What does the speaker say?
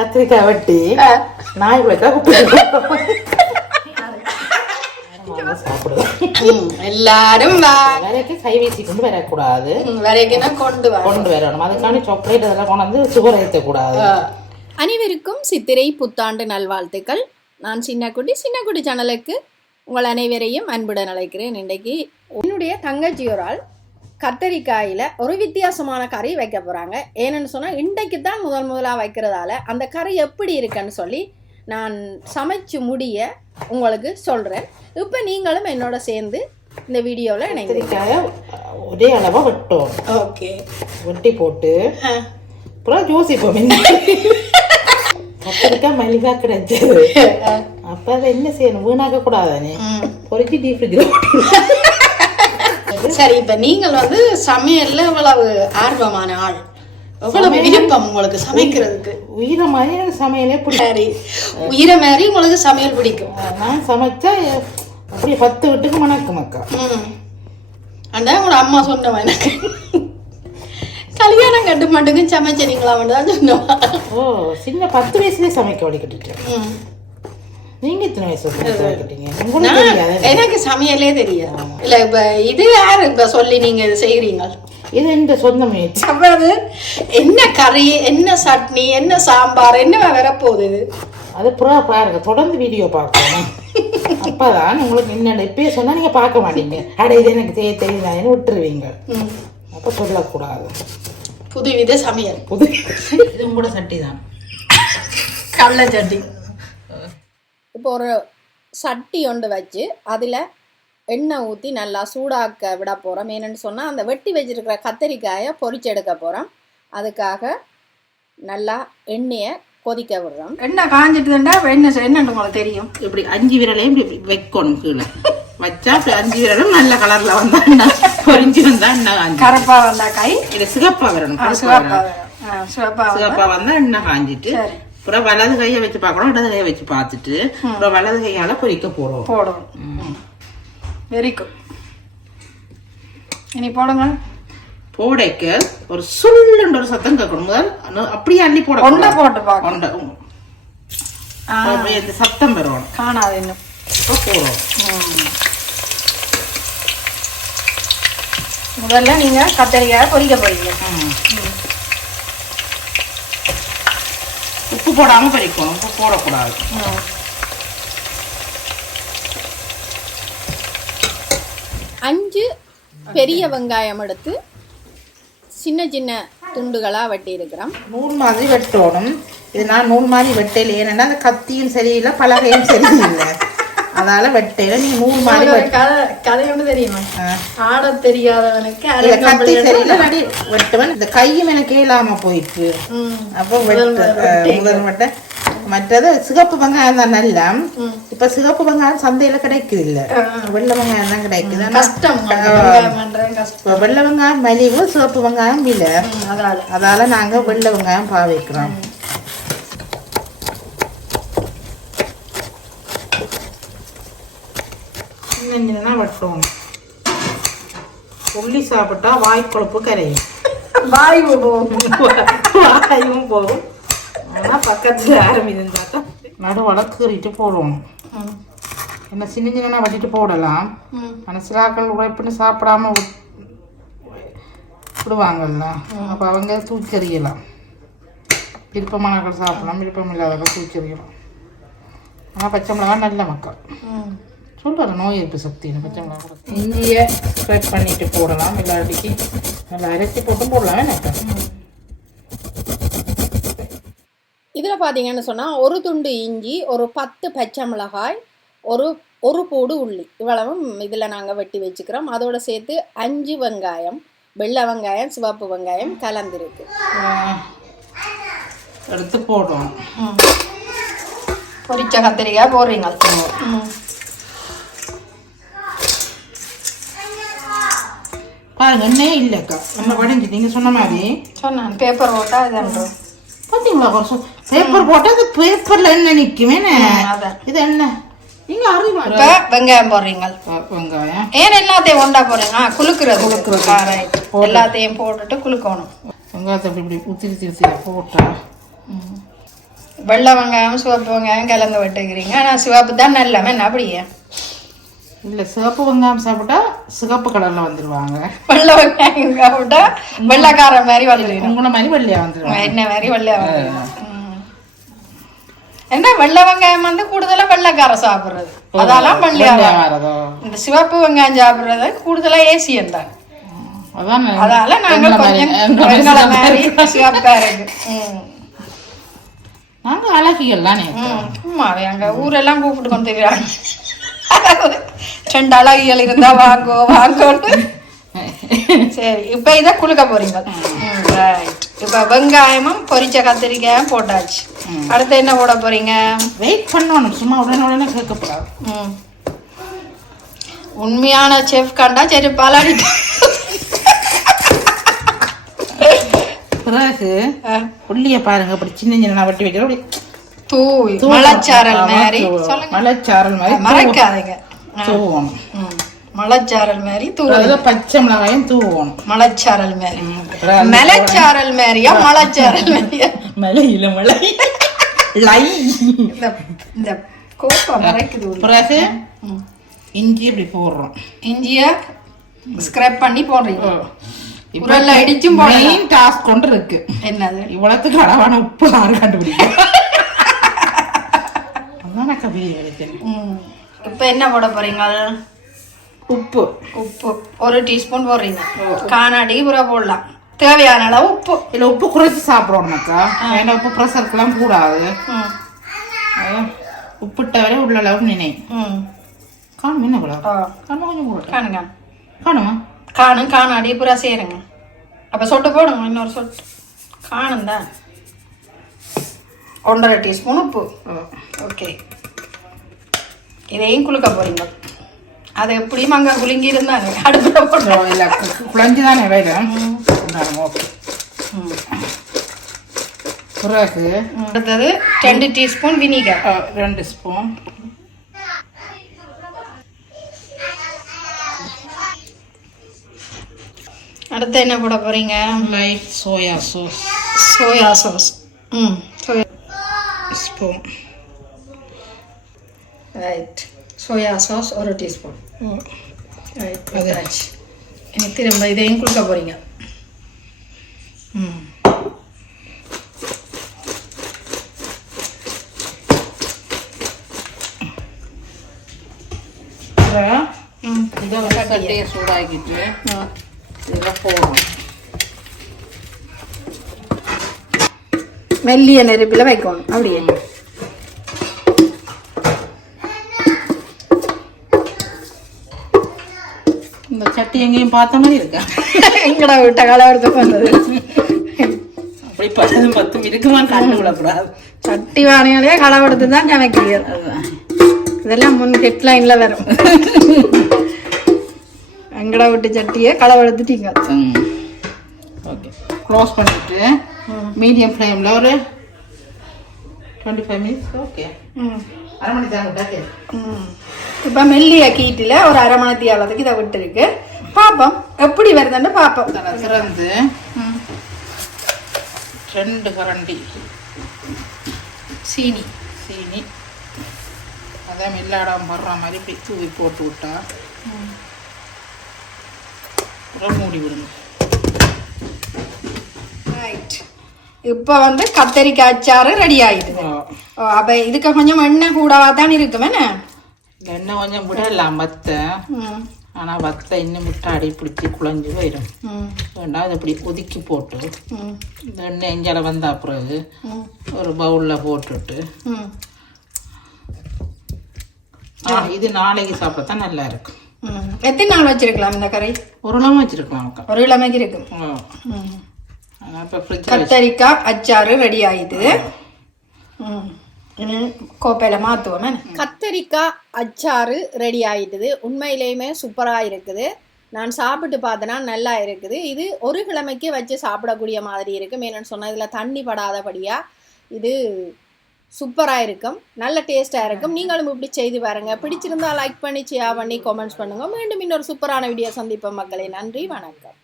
கத்திரிக்காய் வெட்டி. நாய் ம், எல்லாரும் வா- வேலைக்கு கை வீசி கொண்டு வரக்கூடாது. ம், வரைக்கும் கொண்டு கொண்டு வரணும். அதுக்காண்டி சாக்லேட் அதெல்லாம் கொண்டு வந்து சுகர் ஏற்றக்கூடாது அனைவருக்கும் சித்திரை புத்தாண்டு நல்வாழ்த்துக்கள். நான் சின்னக்குட்டி. சின்னக்குட்டி சேனலுக்கு உங்கள் அனைவரையும் அன்புடன் அழைக்கிறேன். இன்றைக்கு என்னுடைய தங்கச்சி ஒரு ஆள் கத்தரிக்காயில் ஒரு வித்தியாசமான கறி வைக்க போகிறாங்க ஏன்னு சொன்னால் இன்றைக்கு தான் முதல் முதலாக வைக்கிறதால அந்த கறி எப்படி இருக்குன்னு சொல்லி நான் சமைச்சு முடிய உங்களுக்கு சொல்கிறேன் இப்போ நீங்களும் என்னோட சேர்ந்து இந்த வீடியோவில் கத்திரிக்காயை ஒரே அளவாக வெட்டும் ஓகே. வெட்டி போட்டு அப்புறம் யோசிப்போம் என்ன கத்திரிக்காய் மலிவா கிடைச்சது. அப்ப அதை என்ன செய்யணும்? வீணாக்க கூடாதானே பொறுக்கி டீப் ஃப்ரிட்ஜில் சரி இப்ப நீங்கள் வந்து சமையல்ல இவ்வளவு ஆர்வமான ஆள். எவ்வளவு விருப்பம் உங்களுக்கு சமைக்கிறதுக்கு? உயிரை மாதிரி எனக்கு சமையலே பிடிக்கும். உயிரை மாதிரி உங்களுக்கு சமையல் பிடிக்கும். நான் சமைச்சா அப்படியே பத்து வீட்டுக்கு மணக்கும் அக்கா அண்டா உங்களோட அம்மா சொன்னவன் எனக்கு கல்யாணம் கட்டு மட்டுக்கும் சமைச்சீங்களா தான் சொன்னவா ஓ சின்ன பத்து வயசுலயே சமைக்க ம். நீங்க எனக்கு சமையலே தெரியாது. இல்ல இப்ப இது யாரு இப்ப சொல்லி நீங்க செய்யறீங்க இது இந்த சொந்த முயற்சி அதாவது என்ன கறி என்ன சட்னி என்ன சாம்பார் என்ன வரப்போகுது இது? அது புறா பாருங்க தொடர்ந்து வீடியோ பார்க்கணும் அப்பதான் உங்களுக்கு என்னென்ன இப்பயே சொன்னா நீங்க பார்க்க மாட்டீங்க. அட இது எனக்கு செய்ய தெரியுதான்னு விட்டுருவீங்க. அப்ப சொல்லக்கூடாது. புதுவித சமையல். புது இது கூட சட்டி தான் கடலை சட்னி இப்போ ஒரு சட்டி ஒன்று வச்சு அதில் எண்ணெய் ஊற்றி நல்லா சூடாக்க விட போகிறோம் ஏன்னு சொன்னால் அந்த வெட்டி வச்சிருக்கிற கத்தரிக்காயை பொரிச்செடுக்க போகிறோம் அதுக்காக நல்லா எண்ணெயை கொதிக்க விடுறோம். என்ன காஞ்சிட்டுதுண்டா என்ன என்னன்னு உங்களுக்கு தெரியும்? இப்படி அஞ்சு விரலையும் இப்படி வைக்கணும் கீழே. வச்சா இப்படி அஞ்சு விரலும் நல்ல கலர்ல வந்தா என்ன? பொரிஞ்சு வந்தா என்ன காஞ்சி கரப்பா வந்தா கை இது சிகப்பா வரணும் கருப்பா சிவப்பா வரணும். ஆ, சிவப்பா சிகப்பா வந்தா எண்ணெய் காஞ்சிட்டு? சரி. அப்புறம் வலது கையை வச்சு பார்க்கணும் இடது கையை வச்சு பார்த்துட்டு அப்புறம் வலது கையால பொரிக்க போறோம். போடணும். வெரி குட் இனி போடுங்க. போடைக்க ஒரு சுள்ளுன்ற ஒரு சத்தம் கேட்கணும். முதல் அப்படியே அள்ளி போட கொண்டை போட்டு கொண்டை இந்த சத்தம் வரணும் காணாது இன்னும். இப்போ போடுறோம் முதல்ல நீங்க கத்தரிக்காய் பொரிக்க போறீங்க ம். உப்பு போடாம பறிக்கணும். உப்பு போடக்கூடாது. அஞ்சு பெரிய வெங்காயம் எடுத்து சின்ன சின்ன துண்டுகளாக வெட்டி இருக்கிறோம் நூல் மாதிரி வெட்டணும். இது நான் நூல் மாதிரி வெட்டையில ஏன்னா அந்த கத்தியும் சரியில்லை பலகையும் சரியில்லை அதனால வெட்டையில நீ ஒரு வெட்ட. கதை ஒன்று தெரியுமா. ஆட தெரியாதவனுக்கு இல்ல, கத்தி சரியில்லை வெட்டுவன் இந்த கையும் எனக்கு இயலாம போயிட்டு. அப்போ வெட்டு முதல் வெட்ட. மற்றது சிகப்பு வெங்காயம் தான் நல்லா. இப்ப சிகப்பு வெங்காயம் சந்தையில கிடைக்குது இல்ல வெள்ளை வெங்காயம் தான் கிடைக்குது. வெள்ளை வெங்காயம் மலிவு சிவப்பு வெங்காயம் விலை. அதனால அதால. நாங்க வெள்ளை வெங்காயம் பாவிக்கிறோம். சின்ன வெட்டுவோம். உள்ளி சாப்பிட்டா வாய் கொழுப்பு கரையும். வாய் போகும். வாயும் போகும். ஆனா பக்கத்துல தான். நடுவலை கீறிட்டு போடுவோம். என்ன சின்ன சின்ன வட்டிட்டு போடலாம். ம். ஆனால் சிலாக்கள் உழைப்புன்னு சாப்பிடாம விட்- விடுவாங்கல்ல. அப்போ அவங்க தூக்கி எறியலாம் விருப்பமானவர்கள் சாப்பிடலாம் விருப்பம் இல்லாதவர்கள் தூக்கி எறியலாம் ஆனால் பச்சை மிளகா நல்ல மக்கள். சொல்லுவாங்க நோய் எதிர்ப்பு சக்தின்னு கூட. இஞ்சியை ஸ்ப்ரெட் பண்ணிட்டு போடலாம் இல்லாட்டிக்கு நல்லா அரைச்சி போட்டும் போடலாம் எனக்கு இதில் பார்த்தீங்கன்னு சொன்னால் ஒரு துண்டு இஞ்சி ஒரு பத்து பச்சை மிளகாய் ஒரு ஒரு பூடு உள்ளி. இவ்வளவும் இதில் நாங்கள் வெட்டி வச்சுக்கிறோம். அதோட சேர்த்து அஞ்சு வெங்காயம் வெள்ளை வெங்காயம் சிவப்பு வெங்காயம் கலந்துருக்கு. எடுத்து போடுறோம் ம். பொரிச்ச கத்திரிக்காய் போடுறீங்க பாருங்க எண்ணெயே இல்லைக்கா நம்ம வடிஞ்சு நீங்கள் சொன்ன மாதிரி. சொன்னான் பேப்பர் போட்டா இதுன்றோம் பார்த்தீங்களா வருஷம் பேப்பர் போட்டால் அது பேப்பரில் எண்ணெய் நிற்குமே இது என்ன? நீங்க அறிவா? இப்ப வெங்காயம் போடுறீங்க வெங்காயம். ஏன் எல்லாத்தையும் ஒண்டா போடுறீங்க குலுக்குறது. right. எல்லாத்தையும் போட்டுட்டு குலுக்கணும். வெங்காயத்தை இப்படி இப்படி உத்திரி திருத்தி போட்டா? வெள்ளை வெங்காயம் சிவப்பு வெங்காயம் கலந்து வெட்டுக்கிறீங்க ஆனா சிவப்பு தான் நல்ல. என்ன அப்படியே? இல்ல சிவப்பு வெங்காயம் சாப்பிட்டா சிகப்பு கலர்ல வந்துருவாங்க. வெள்ளை வெங்காயம் சாப்பிட்டா வெள்ளைக்கார மாதிரி வந்துடும் உங்களை மாதிரி வெள்ளையா வந்துருவாங்க. என்ன மாதிரி வெள்ளையா வந்துடும் என்ன வெள்ளை வெங்காயம் வந்து கூடுதலா வெள்ளைக்கார சாப்பிடுறது. அதெல்லாம் வெள்ளையா வெள்ளையா வரும். வரதோ இந்த சிவப்பு வெங்காயம் சாப்பிடுறது கூடுதலா ஏசியம் தான் அதால நாங்க எங்களை மாதிரி- கொஞ்சம் எங்களை எங்களை மாதிரி மாதிரி சிவப்பா இருக்கு. ம். நாங்க அழகிகள் தானே ம். சும்மாவே அங்க ஊரெல்லாம் கூப்பிட்டு கொண்டு இருக்கிறாங்க ரெண்டு அழகிகள் இருந்தா வாங்கோ வாங்கோன்னு சரி இப்ப இதை குலுக்க போறீங்க. ரைட் இப்ப வெங்காயமும் பொரிச்ச கத்திரிக்காயும் போட்டாச்சு. அடுத்து என்ன போட போறீங்க? வெயிட் பண்ணணும் சும்மா உடனே உடனே கேட்கக்கூடாது ம். உண்மையான செஃப் கண்டா சரி பாலாடி பிறகு உள்ளிய பாருங்க அப்படி சின்ன சின்ன வட்டி வைக்கிற அப்படி தூவணும். மலைச்சாரல் மாதிரி. மலைச்சாரல் மாதிரி மறைக்காதீங்க. தூவணும். ம். மலைச்சாரல் மாதிரி தூவி அதாவது பச்சை மிளகாயும் தூவணும். மலைச்சாரல் மாதிரி. மலைச்சாரல் மாதிரியா மலைச்சாரல் மாதிரியா? மலையில மலை. லை. இந்த இந்த கோப்பம் மறைக்குது. பிறகு. இஞ்சி இப்படி போடுறோம். இஞ்சிய ஸ்க்ரப் பண்ணி போடுறீங்க. உரல்ல இடிச்சும் போடலாம். மெயின் டாஸ்க் கொண்டு இருக்கு. என்னது? இவ்வளவுக்கு அளவான உப்பு ஆறு கண்டுபிடிக்கும் இப்ப என்ன போட போறீங்க? உப்பு. உப்பு. ஒரு டீஸ்பூன் போடுறீங்க. காணாடி புற போடலாம். தேவையான அளவு உப்பு. இல்ல உப்பு குறைச்சி சாப்பிடணும்க்கா ஏன்னா உப்பு ப்ரெஷருக்குலாம் கூடாது. ம். அதான் உப்பிட்ட வரை உள்ள அளவு நினை. ம். காணும் என்ன கூட. காணும் கொஞ்சம் கூட? காணுங்க. காணுமா? காணும் காணாடி புறா செய்யறங்க அப்ப சொட்டு போடுங்க இன்னொரு சொட்டு. காணும் தான் ஒன்றரை டீஸ்பூன் உப்பு. ஓகே. இதையும் குலுக்க போறீங்க. அது எப்படியும் அங்க குலுங்கி இருந்தாங்க அடுப்புல போட்டு இல்ல குழஞ்சி தானே வேறு பிறகு அடுத்தது ரெண்டு டீஸ்பூன் வினிகர். ரெண்டு ஸ்பூன். அடுத்து என்ன போட போறீங்க? Light soya sauce. Soya sauce. ம் soya spoon. Right soya sauce ஒரு டீஸ்பூன் ம் ரைட் அது இனி திரும்ப இதையும் கொடுக்க போறீங்க ம் ம் இதை வந்து சட்டையை சூடாக்கிட்டு இதில் போடுறோம் மெல்லிய நெருப்பில் வைக்கணும் அப்படியே சட்டி எங்கேயும் பார்த்த மாதிரி இருக்கா? எங்கடா விட்ட கலவரத்துக்கு வந்தது அப்படி பத்தும் பத்தும் இருக்குமா கண்டு விடக்கூடாது சட்டி வாணியாலே களவெடுத்து தான் அதுதான் இதெல்லாம் முன் ஹெட்லைன்ல வரும். எங்கடா விட்டு சட்டியை களவெடுத்துட்டீங்க ஓகே. க்ளோஸ் பண்ணிட்டு மீடியம் ஃப்ளேமில் ஒரு டுவெண்ட்டி ஃபைவ் மினிட்ஸ் ஓகே அரை மணி விட்டா சரி. இப்போ மெல்லிய கீட்டில் ஒரு அரை மணி அளவுக்கு இதை விட்டுருக்கு. பார்ப்போம் எப்படி வருதுன்னு பார்ப்போம் திறந்து ரெண்டு கரண்டி. சீனி. சீனி. அதை மெல்லாடாம வர்ற மாதிரி இப்படி தூவி போட்டு விட்டா. மூடி விடுங்க. ரைட் இப்போ வந்து கத்தரிக்காய் அச்சாறு ரெடி ஆயிடுது. அப்போ இதுக்கு கொஞ்சம் எண்ணெய் கூடவா தான் இருக்கும் என்ன எண்ணெய் கொஞ்சம் விடலாம் வத்தை. ஆனால் வத்தை இன்னும் விட்டு அடி பிடிச்சி குழஞ்சி போயிடும். வேண்டாம் அதை இப்படி ஒதுக்கி போட்டு இந்த எண்ணெய் எஞ்சால வந்த பிறகு ஒரு பவுலில் போட்டுட்டு இது நாளைக்கு சாப்பிட தான் நல்லா இருக்கும். ம். எத்தனை நாள் வச்சிருக்கலாம் இந்த கறி? ஒரு நாள் வச்சிருக்கலாம் அக்கா. ஒரு கிழமைக்கு இருக்கும். கத்தரிக்காய் அச்சாறு ரெடி ஆயிடுது ம். கோப்பையில் மாற்றுவோமே கத்தரிக்காய் அச்சாறு ரெடி ஆயிட்டுது. உண்மையிலேயுமே சூப்பராக இருக்குது. நான் சாப்பிட்டு பார்த்தேன்னா நல்லா இருக்குது. இது ஒரு கிழமைக்கு வச்சு சாப்பிடக்கூடிய மாதிரி இருக்கும் ஏன்னு சொன்னால் இதில் தண்ணி படாதபடியாக இது சூப்பராக இருக்கும். நல்ல டேஸ்ட்டாக இருக்கும். நீங்களும் இப்படி செய்து பாருங்க. பிடிச்சிருந்தா லைக் பண்ணி ஷேர் பண்ணி கமெண்ட்ஸ் பண்ணுங்கள் மீண்டும் இன்னொரு சூப்பரான வீடியோ சந்திப்போம் மக்களே. நன்றி வணக்கம்.